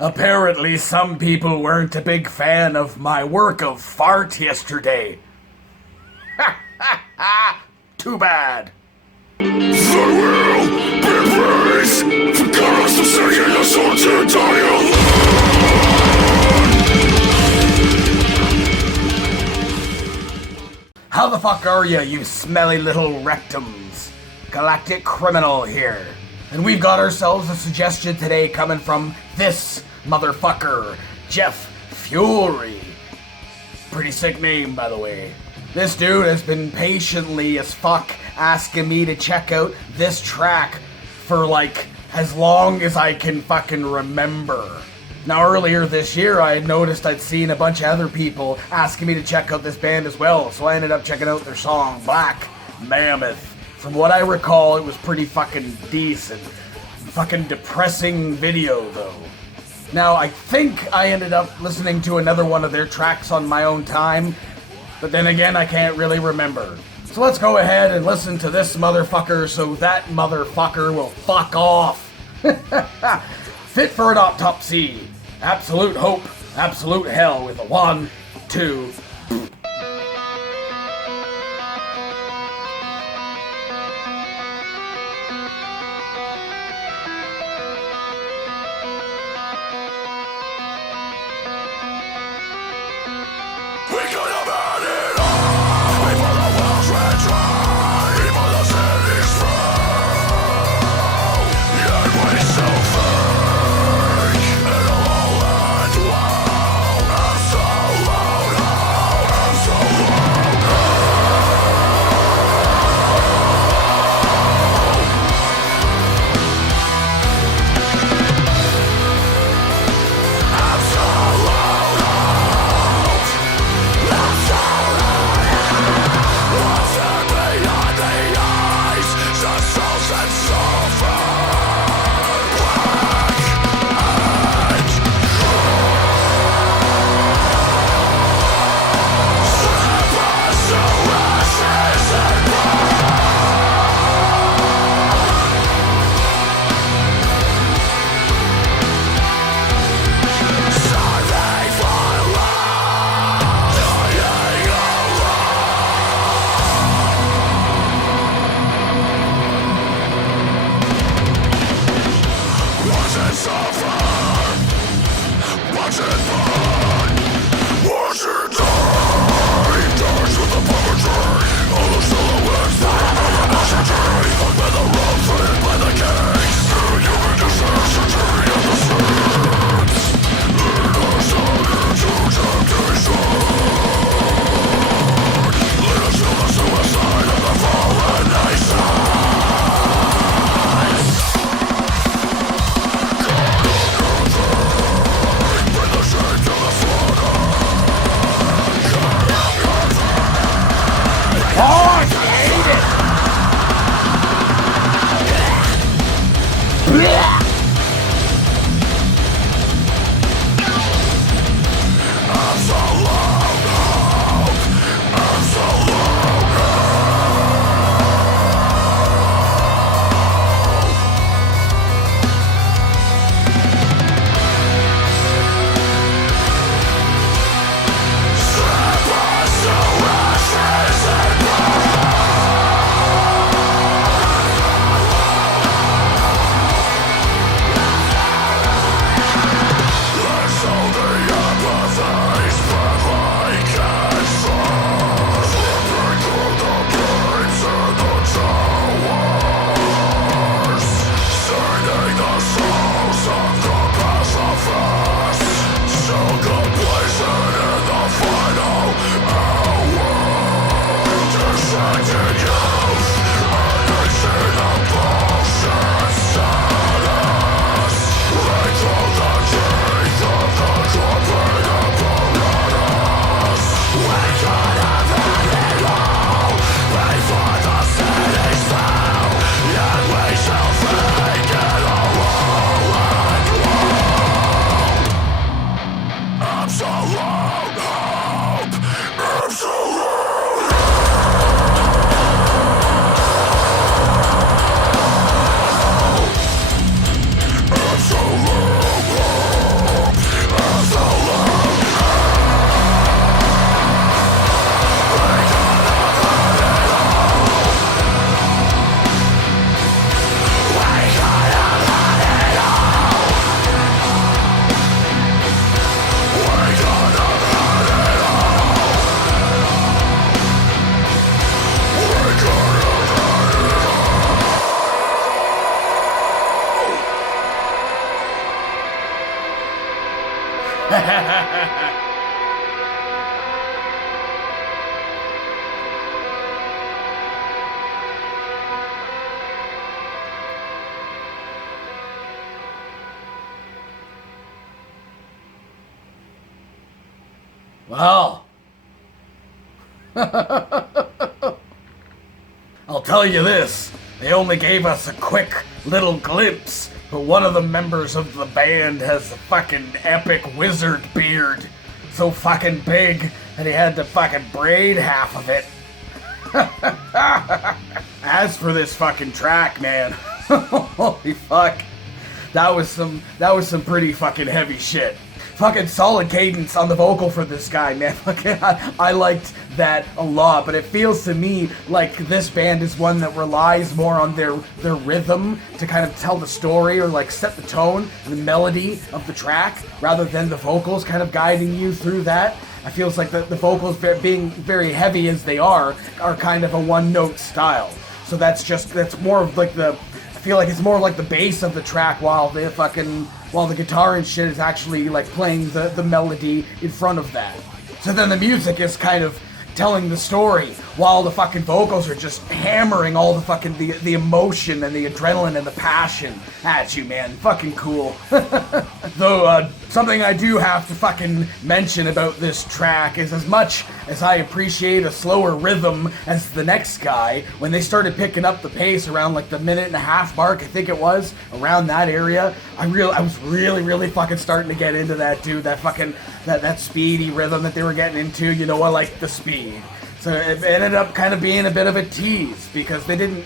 Apparently some people weren't a big fan of my work of fart yesterday. Ha ha ha! Too bad. Farewell, be brave, for God has forsaken us all to die alone. How the fuck are you smelly little rectums? Galactic Criminal here. And we've got ourselves a suggestion today coming from this motherfucker, Jeff Fury. Pretty sick name, by the way. This dude has been patiently as fuck asking me to check out this track for like as long as I can fucking remember. Now earlier this year I had noticed I'd seen a bunch of other people asking me to check out this band as well, so I ended up checking out their song Black Mammoth. From what I recall, it was pretty fucking decent. Fucking depressing video though. Now I think I ended up listening to another one of their tracks on my own time, but then again I can't really remember. So let's go ahead and listen to this motherfucker so that motherfucker will fuck off. Fit for an autopsy. Absolute hope, absolute hell with a 1, 2, Well, I'll tell you this, they only gave us a quick little glimpse, but one of the members of the band has a fucking epic wizard beard. So fucking big that he had to fucking braid half of it. As for this fucking track, man, holy fuck, that was some pretty fucking heavy shit. Fucking solid cadence on the vocal for this guy, man. Fucking, I liked that a lot, but it feels to me like this band is one that relies more on their rhythm to kind of tell the story or like set the tone and the melody of the track rather than the vocals kind of guiding you through that. I feels like the vocals being very heavy as they are kind of a one-note style. So that's more of like I feel like it's more like the bass of the track while the guitar and shit is actually like playing the melody in front of that. So then the music is kind of telling the story while the fucking vocals are just hammering all the fucking the emotion and the adrenaline and the passion at you, man. Fucking cool. Though something I do have to fucking mention about this track is as much as I appreciate a slower rhythm as the next guy, when they started picking up the pace around like the minute and a half mark, I think it was, around that area, I was really fucking starting to get into that, dude. That fucking that speedy rhythm that they were getting into, you know, I like the speed. So it ended up kind of being a bit of a tease because they didn't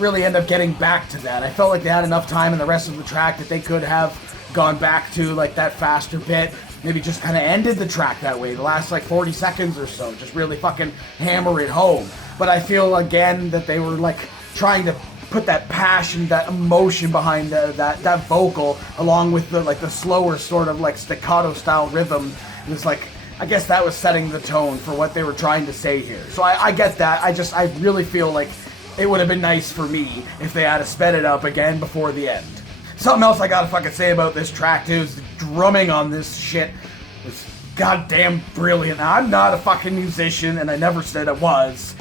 really end up getting back to that. I felt like they had enough time in the rest of the track that they could have gone back to like that faster bit, maybe just kind of ended the track that way, the last like 40 seconds or so, just really fucking hammer it home. But I feel again that they were like trying to put that passion, that emotion behind that vocal, along with the slower sort of like staccato style rhythm. It was like, I guess that was setting the tone for what they were trying to say here. So I get that. I really feel like it would have been nice for me if they had sped it up again before the end. Something else I gotta fucking say about this track too is the drumming on this shit was goddamn brilliant. Now, I'm not a fucking musician, and I never said I was,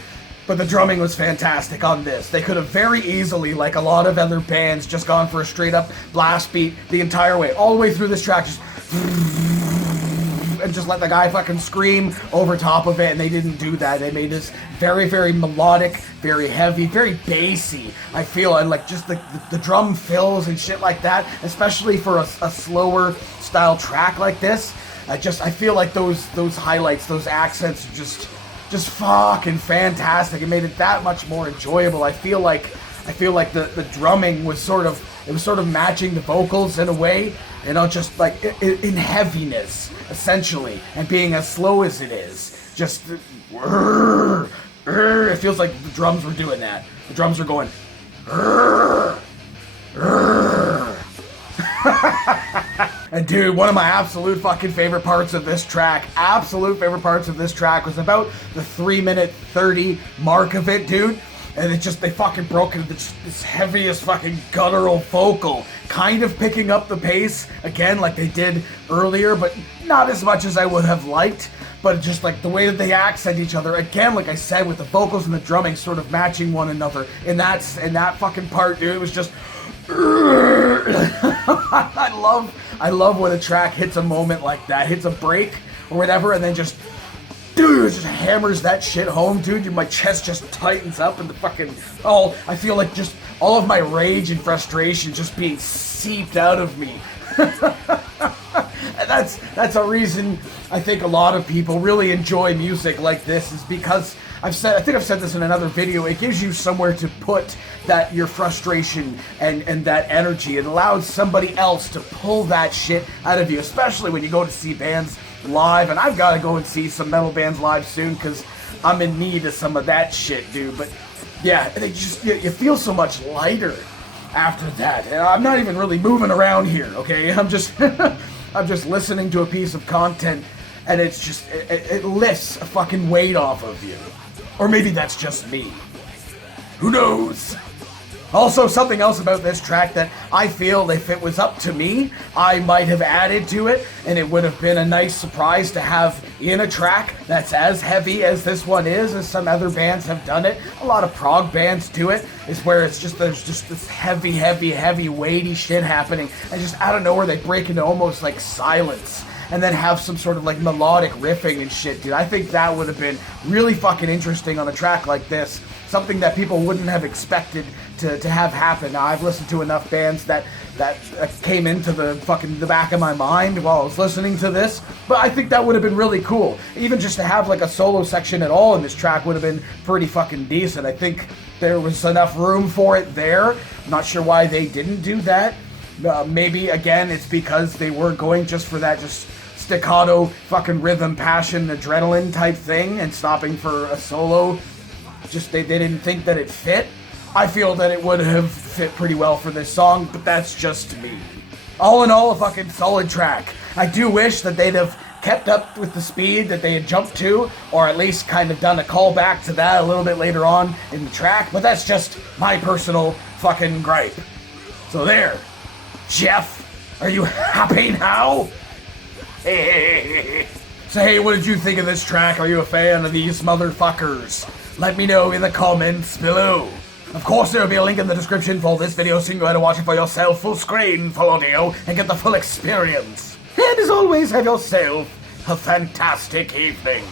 but the drumming was fantastic on this. They could have very easily, like a lot of other bands, just gone for a straight up blast beat the entire way, all the way through this track, just and just let the guy fucking scream over top of it, and they didn't do that. They made this very, very melodic, very heavy, very bassy, I feel, and like just the drum fills and shit like that, especially for a slower style track like this. I feel like those highlights, those accents just fucking fantastic. It made it that much more enjoyable. I feel like the drumming was sort of matching the vocals in a way, you know, just like in heaviness, essentially, and being as slow as it is. Just, it feels like the drums were doing that. The drums are going, and dude, one of my absolute fucking favorite parts of this track, was about the 3-minute 30 mark of it, dude. And they fucking broke into this heaviest fucking guttural vocal, kind of picking up the pace again like they did earlier, but not as much as I would have liked. But just like the way that they accent each other, again, like I said, with the vocals and the drumming sort of matching one another in that fucking part, dude. It was just I love when a track hits a moment like that, hits a break or whatever, and then just hammers that shit home, dude. My chest just tightens up, and I feel like just all of my rage and frustration just being seeped out of me. And that's a reason I think a lot of people really enjoy music like this, is because I think I've said this in another video, it gives you somewhere to put your frustration and that energy. It allows somebody else to pull that shit out of you, especially when you go to see bands live, and I've got to go and see some metal bands live soon because I'm in need of some of that shit, dude. But yeah, you feel so much lighter after that. And I'm not even really moving around here, okay? I'm just I'm just listening to a piece of content, and it lifts a fucking weight off of you. Or maybe that's just me. Who knows? Also, something else about this track that I feel if it was up to me, I might have added to it, and it would have been a nice surprise to have in a track that's as heavy as this one is, as some other bands have done it. A lot of prog bands do it, is where it's just there's just this heavy, weighty shit happening, and just out of nowhere they break into almost like silence, and then have some sort of like melodic riffing and shit, dude. I think that would have been really fucking interesting on a track like this. Something that people wouldn't have expected to have happen. Now, I've listened to enough bands that came into the back of my mind while I was listening to this, but I think that would have been really cool. Even just to have like a solo section at all in this track would have been pretty fucking decent. I think there was enough room for it there. I'm not sure why they didn't do that. Maybe, again, it's because they weren't going just for that just staccato fucking rhythm, passion, adrenaline type thing and stopping for a solo. Just they didn't think that it fit. I feel that it would have fit pretty well for this song, but that's just me. All in all, a fucking solid track. I do wish that they'd have kept up with the speed that they had jumped to, or at least kind of done a callback to that a little bit later on in the track, but that's just my personal fucking gripe. So there. Jeff, are you happy now? So hey, what did you think of this track? Are you a fan of these motherfuckers? Let me know in the comments below. Of course, there will be a link in the description for this video so you can go ahead and watch it for yourself, full screen, full audio, and get the full experience. And as always, have yourself a fantastic evening.